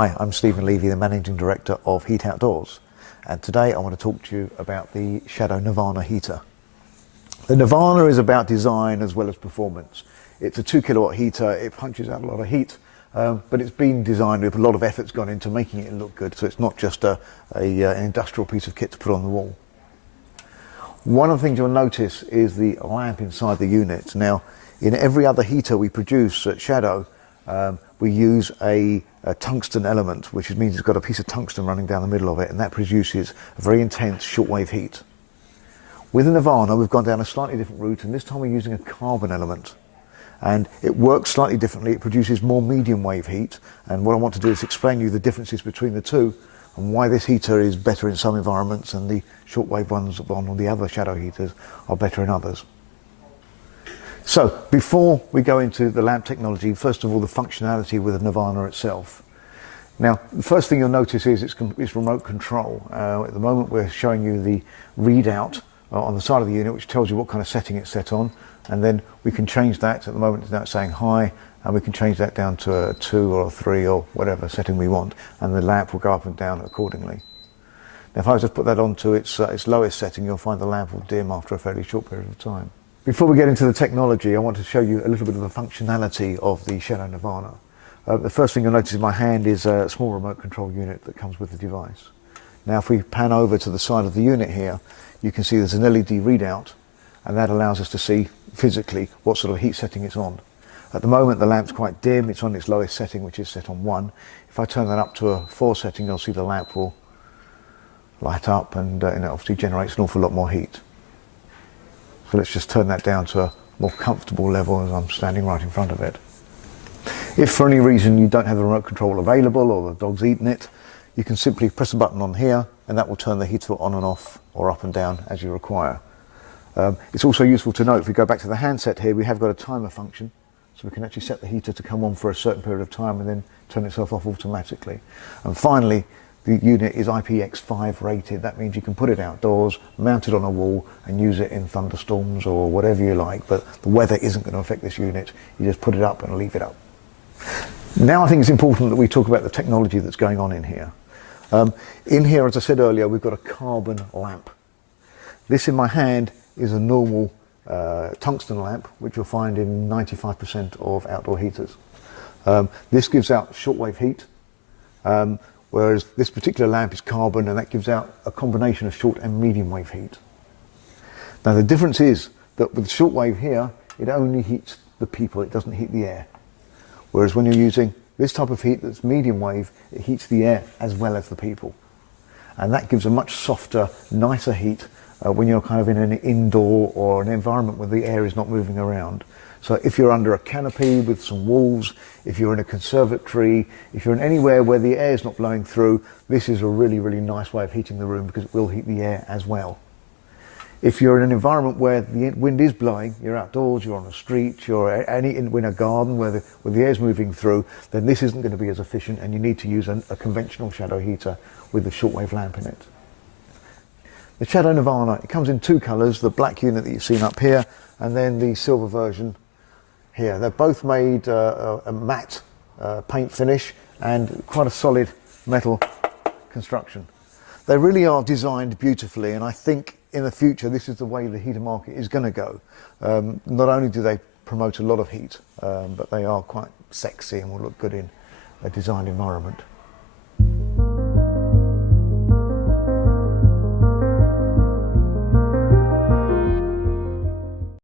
Hi, I'm Stephen Levy, the Managing Director of Heat Outdoors, and today I want to talk to you about the Shadow Nirvana heater. The Nirvana is about design as well as performance. It's a 2 kilowatt heater, it punches out a lot of heat, but it's been designed with a lot of effort's gone into making it look good, so it's not just an industrial piece of kit to put on the wall. One of the things you'll notice is the lamp inside the unit. Now, in every other heater we produce at Shadow, we use a tungsten element, which means it's got a piece of tungsten running down the middle of it, and that produces a very intense shortwave heat. With the Nirvana, we've gone down a slightly different route, and this time we're using a carbon element. And it works slightly differently. It produces more medium wave heat, and what I want to do is explain to you the differences between the two and why this heater is better in some environments and the shortwave ones on the other Shadow heaters are better in others. So, before we go into the lamp technology, first of all, the functionality with the Nirvana itself. Now, the first thing you'll notice is it's remote control. At the moment, we're showing you the readout on the side of the unit, which tells you what kind of setting it's set on, and then we can change that. At the moment, it's now saying high, and we can change that down to a 2 or a 3 or whatever setting we want, and the lamp will go up and down accordingly. Now, if I just put that onto its lowest setting, you'll find the lamp will dim after a fairly short period of time. Before we get into the technology, I want to show you a little bit of the functionality of the Shadow Nirvana. The first thing you'll notice in my hand is a small remote control unit that comes with the device. Now, if we pan over to the side of the unit here, you can see there's an LED readout, and that allows us to see physically what sort of heat setting it's on. At the moment, the lamp's quite dim. It's on its lowest setting, which is set on 1. If I turn that up to a 4 setting, you'll see the lamp will light up, and it obviously generates an awful lot more heat. So let's just turn that down to a more comfortable level as I'm standing right in front of it. If for any reason you don't have the remote control available or the dog's eaten it, you can simply press a button on here and that will turn the heater on and off or up and down as you require. It's also useful to note, if we go back to the handset here, we have got a timer function, so we can actually set the heater to come on for a certain period of time and then turn itself off automatically. And finally, the unit is IPX5 rated. That means you can put it outdoors, mount it on a wall and use it in thunderstorms or whatever you like, but the weather isn't going to affect this unit. You just put it up and leave it up. Now I think it's important that we talk about the technology that's going on in here. In here, as I said earlier, we've got a carbon lamp. This in my hand is a normal tungsten lamp, which you'll find in 95% of outdoor heaters. This gives out shortwave heat. Whereas this particular lamp is carbon, and that gives out a combination of short and medium wave heat. Now the difference is that with shortwave here, it only heats the people, it doesn't heat the air. Whereas when you're using this type of heat that's medium wave, it heats the air as well as the people. And that gives a much softer, nicer heat when you're kind of in an indoor or an environment where the air is not moving around. So if you're under a canopy with some walls, if you're in a conservatory, if you're in anywhere where the air is not blowing through, this is a really, really nice way of heating the room because it will heat the air as well. If you're in an environment where the wind is blowing, you're outdoors, you're on a street, you're in a garden where the air is moving through, then this isn't going to be as efficient and you need to use a conventional Shadow heater with the shortwave lamp in it. The Shadow Nirvana, it comes in 2 colours, the black unit that you've seen up here and then the silver version here. They're both made a matte paint finish and quite a solid metal construction. They really are designed beautifully, and I think in the future this is the way the heater market is going to go. Not only do they promote a lot of heat, but they are quite sexy and will look good in a designed environment.